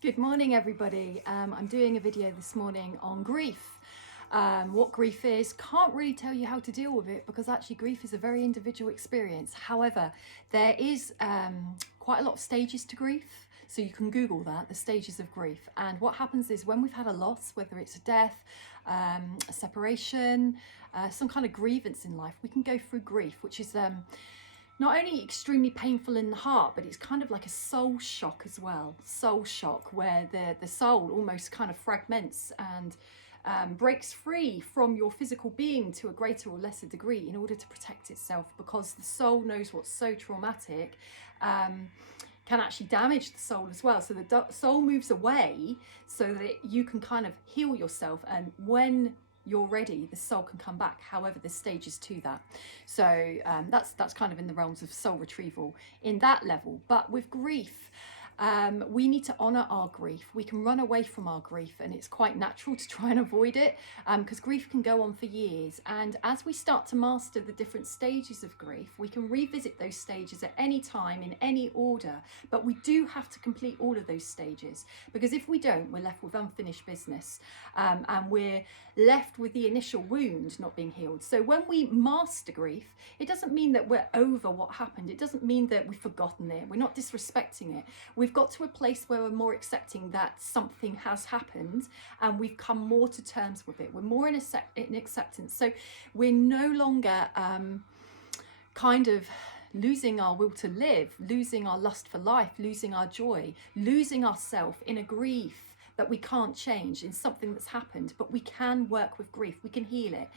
Good morning, everybody. I'm doing a video this morning on grief. What grief is. Can't really tell you how to deal with it because actually grief is a very individual experience. However, there is quite a lot of stages to grief. So you can Google that, the stages of grief. And what happens is when we've had a loss, whether it's a death, a separation, some kind of grievance in life, we can go through grief, which is not only extremely painful in the heart, but it's kind of like a soul shock as well. Soul shock, where the soul almost kind of fragments and breaks free from your physical being to a greater or lesser degree in order to protect itself, because the soul knows what's so traumatic can actually damage the soul as well. So the soul moves away so that you can kind of heal yourself, and when you're ready, the soul can come back. However, there's stages to that. So that's kind of in the realms of soul retrieval in that level. But with grief, we need to honour our grief. We can run away from our grief, and it's quite natural to try and avoid it because grief can go on for years. And as we start to master the different stages of grief, we can revisit those stages at any time in any order. But we do have to complete all of those stages, because if we don't, we're left with unfinished business, and we're left with the initial wound not being healed. So when we master grief, it doesn't mean that we're over what happened. It doesn't mean that we've forgotten it. We're not disrespecting it. We've got to a place where we're more accepting that something has happened, and we've come more to terms with it. We're more in acceptance. So we're no longer kind of losing our will to live, losing our lust for life, losing our joy, losing ourselves in a grief that we can't change, in something that's happened. But we can work with grief. We can heal it.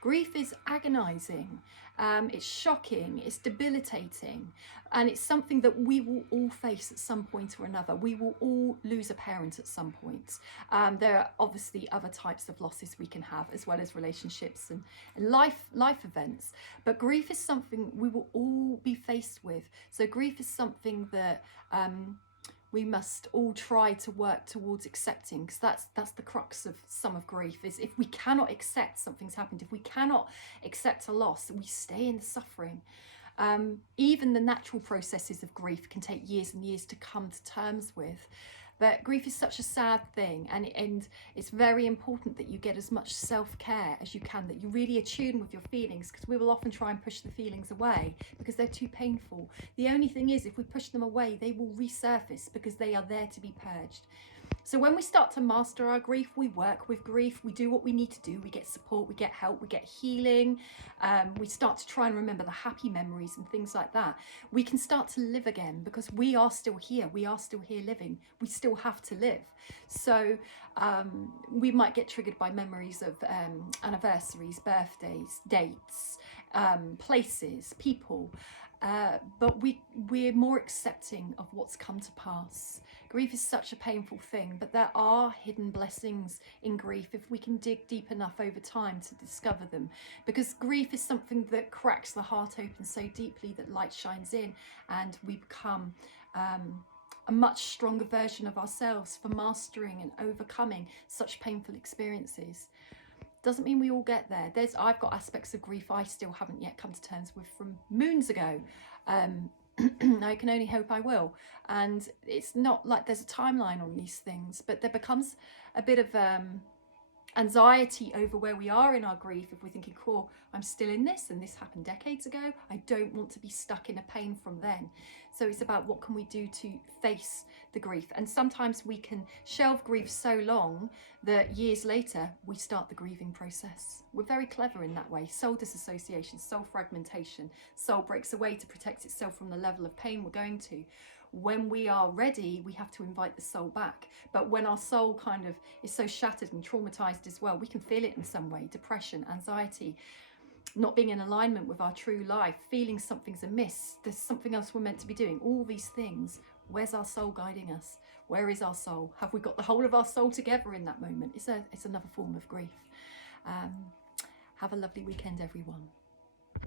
Grief is agonizing, it's shocking, it's debilitating, and it's something that we will all face at some point or another. We will all lose a parent at some point. There are obviously other types of losses we can have, as well as relationships and life events. But grief is something we will all be faced with. So grief is something that we must all try to work towards accepting, because that's the crux of some of grief. Is if we cannot accept something's happened, if we cannot accept a loss, we stay in the suffering. Even the natural processes of grief can take years and years to come to terms with. But grief is such a sad thing, and it's very important that you get as much self-care as you can, that you really attune with your feelings, because we will often try and push the feelings away because they're too painful. The only thing is, if we push them away, they will resurface because they are there to be purged. So when we start to master our grief, we work with grief, we do what we need to do, we get support, we get help, we get healing, we start to try and remember the happy memories and things like that. We can start to live again, because we are still here living, we still have to live. So we might get triggered by memories of anniversaries, birthdays, dates, places, people, but we're more accepting of what's come to pass. Grief is such a painful thing, but there are hidden blessings in grief if we can dig deep enough over time to discover them. Because grief is something that cracks the heart open so deeply that light shines in, and we become a much stronger version of ourselves for mastering and overcoming such painful experiences. Doesn't mean we all get there. I've got aspects of grief I still haven't yet come to terms with from moons ago. I can only hope I will. And it's not like there's a timeline on these things, but there becomes a bit of anxiety over where we are in our grief. If we're thinking, cool, I'm still in this, and this happened decades ago, I don't want to be stuck in a pain from then. So it's about what can we do to face the grief. And sometimes we can shelve grief so long that years later we start the grieving process. We're very clever in that way. Soul disassociation, soul fragmentation. Soul breaks away to protect itself from the level of pain we're going to. When we are ready, we have to invite the soul back. But when our soul kind of is so shattered and traumatized as well, we can feel it in some way. Depression, anxiety, not being in alignment with our true life, feeling something's amiss, there's something else we're meant to be doing. All these things. Where's our soul guiding us? Where is our soul? Have we got the whole of our soul together in that moment? It's another form of grief. Have a lovely weekend, everyone.